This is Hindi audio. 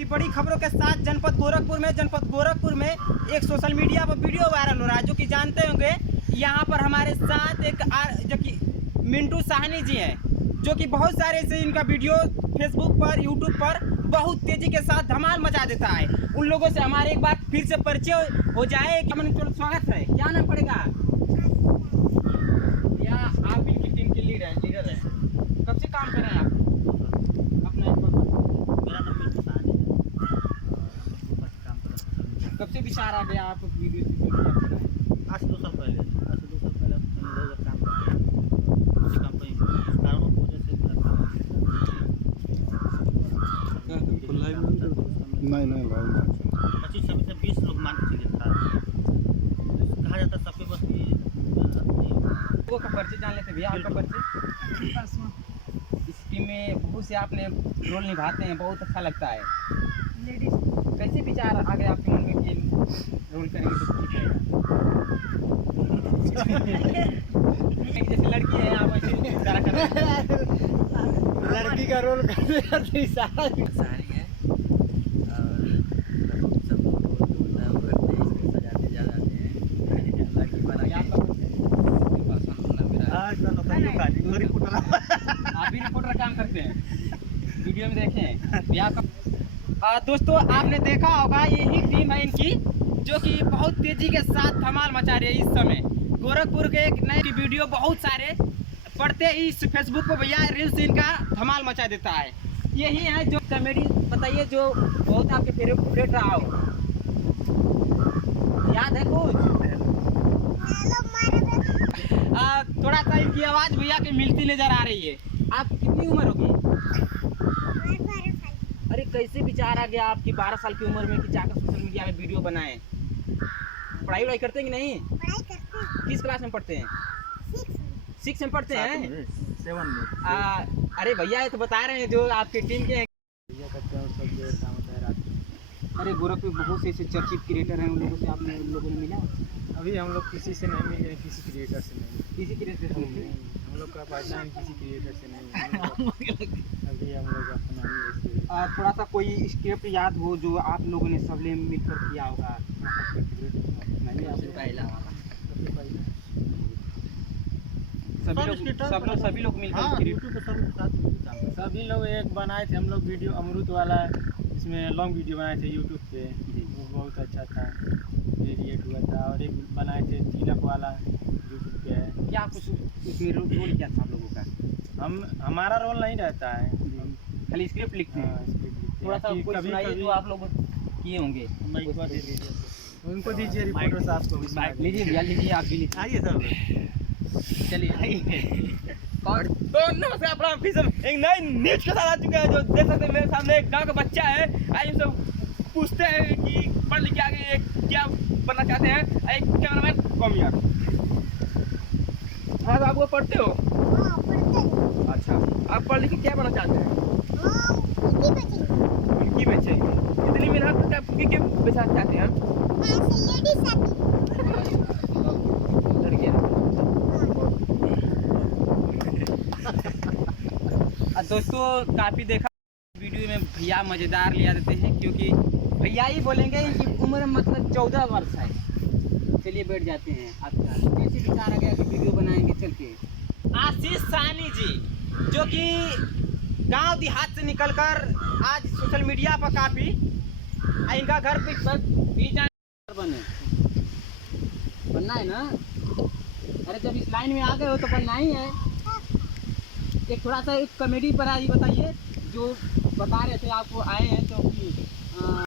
की बड़ी खबरों के साथ जनपद गोरखपुर में एक सोशल मीडिया पर वीडियो वायरल हो रहा है, जो कि जानते होंगे। यहाँ पर हमारे साथ जो कि मिंटू साहनी जी हैं, जो कि बहुत सारे से इनका वीडियो फेसबुक पर, यूट्यूब पर बहुत तेजी के साथ धमाल मचा देता है। उन लोगों से हमारे एक बार फिर से परिचय हो जाए। स्वागत है, क्या नाम पड़ेगा? या आप इनकी टीम के लीडर है? कब से काम कर रहे हैं आप अपना? मेरा नाम मिंटू साहनी है। कब से विचार आ गया आप वीडियो से? आज से 2 साल पहले काम करते हैं उसी कंपनी में। कारणों की वजह से मेरा काम नहीं 25 से 20 लोग मान के चलिए था। कहा जाता है सबके बस ये वो का परिचय जान लेते भैया, आपका परिचय? इस टीम में बहुत से आपने रोल निभाते हैं, बहुत अच्छा लगता है। कैसे विचार आ गए आपके मन में कि रोल करेंगे तो ठीक है? जैसे लड़की है आप ऐसे इशारा कर रहे हैं। लड़की का रोल करने का इशारा सारी है और सब लोग सजाते जा जाते हैं। लड़की बना के आप भी रिपोर्टर काम करते हैं, वीडियो में देखें। दोस्तों आपने देखा होगा, यही टीम है इनकी, जो कि बहुत तेजी के साथ धमाल मचा रही है इस समय। गोरखपुर के एक नई वीडियो बहुत सारे पढ़ते ही इस फेसबुक पर भैया रील्स इनका धमाल मचा देता है। यही है जो कॉमेडी, बताइए, जो बहुत आपके फेवरेट रहा हो। याद है कुछ? थोड़ा सा इनकी आवाज़ भैया की मिलती नजर आ रही है। आप कितनी उम्र होगी? अरे कैसे विचार आ गया आपकी 12 साल की उम्र में कि जाकर सोशल मीडिया में वीडियो बनाएं? पढ़ाई करते हैं कि नहीं? पढ़ाई करते हैं। किस क्लास में पढ़ते हैं? 6 में पढ़ते हैं। 7 में। अरे भैया ये तो बता रहे हैं जो आपकी टीम के हैं। अरे गोरखपुर बहुत से ऐसे चर्चित क्रिएटर हैं, उन लोगों से आपने उन लोगों ने मिला? अभी हम लोग किसी से नहीं मिले, किसी क्रिएटर से नहीं। किसी क्रिएटर से नहीं? हम लोग का पहचान किसी क्रिएटर से नहीं। अभी हम लोग अपना ही ऐसे थोड़ा सा कोई स्क्रिप्ट याद हो जो आप लोगों ने सब ने मिलकर किया होगा? सभी लोग मिलकर सभी लोग एक बनाए थे हम लोग वीडियो, अमरूद वाला, इसमें लॉन्ग वीडियो बनाए थे यूट्यूब पे। वो बहुत अच्छा था, रिएक्ट हुआ था। और एक बनाए थे तिलक वाला, यूट्यूब पे है। क्या कुछ उसमें रोल क्या था आप लोगों का? हमारा रोल नहीं रहता है, हम खाली स्क्रिप्ट लिखते हैं। थोड़ा सा कोई सुनाइए जो आप लोग किए होंगे। उनको दीजिए रिपोर्टर साहब को। लीजिए भैया, लीजिए, आप भी लीजिए। आइए सर, चलिए तो नमस्कार, अपना फिर से एक नई न्यूज के साथ आ चुके हैं। जो देख सकते हैं मेरे सामने एक गाँव का बच्चा है। आज सब पूछते हैं कि पढ़ लिख के आगे क्या बनना चाहते हैं। एक कैमरामैन कॉमियर। हाँ, तो आप वो पढ़ते हो? हाँ, पढ़ते हैं। अच्छा, आप पढ़ लिख के क्या बनना चाहते हैं? फुल्की बेचेंगे। कितनी मेहनत करके आप फुल्की क्यों बेचना चाहते हैं? दोस्तों काफ़ी देखा वीडियो में, भैया मज़ेदार लिया देते हैं, क्योंकि भैया ही बोलेंगे। इनकी उम्र मतलब 14 वर्ष है। चलिए बैठ जाते हैं। आपका कैसे विचार आ गया कि वीडियो बनाएंगे? चल के आशीष साहनी जी, जो कि गांव देहात से निकलकर आज सोशल मीडिया पर काफ़ी, इनका घर भी बनना है ना? अरे जब इस लाइन में आ गए हो तो बनना ही है। एक थोड़ा सा एक कॉमेडी पर ही बताइए, जो बता रहे थे आपको आए हैं तो कि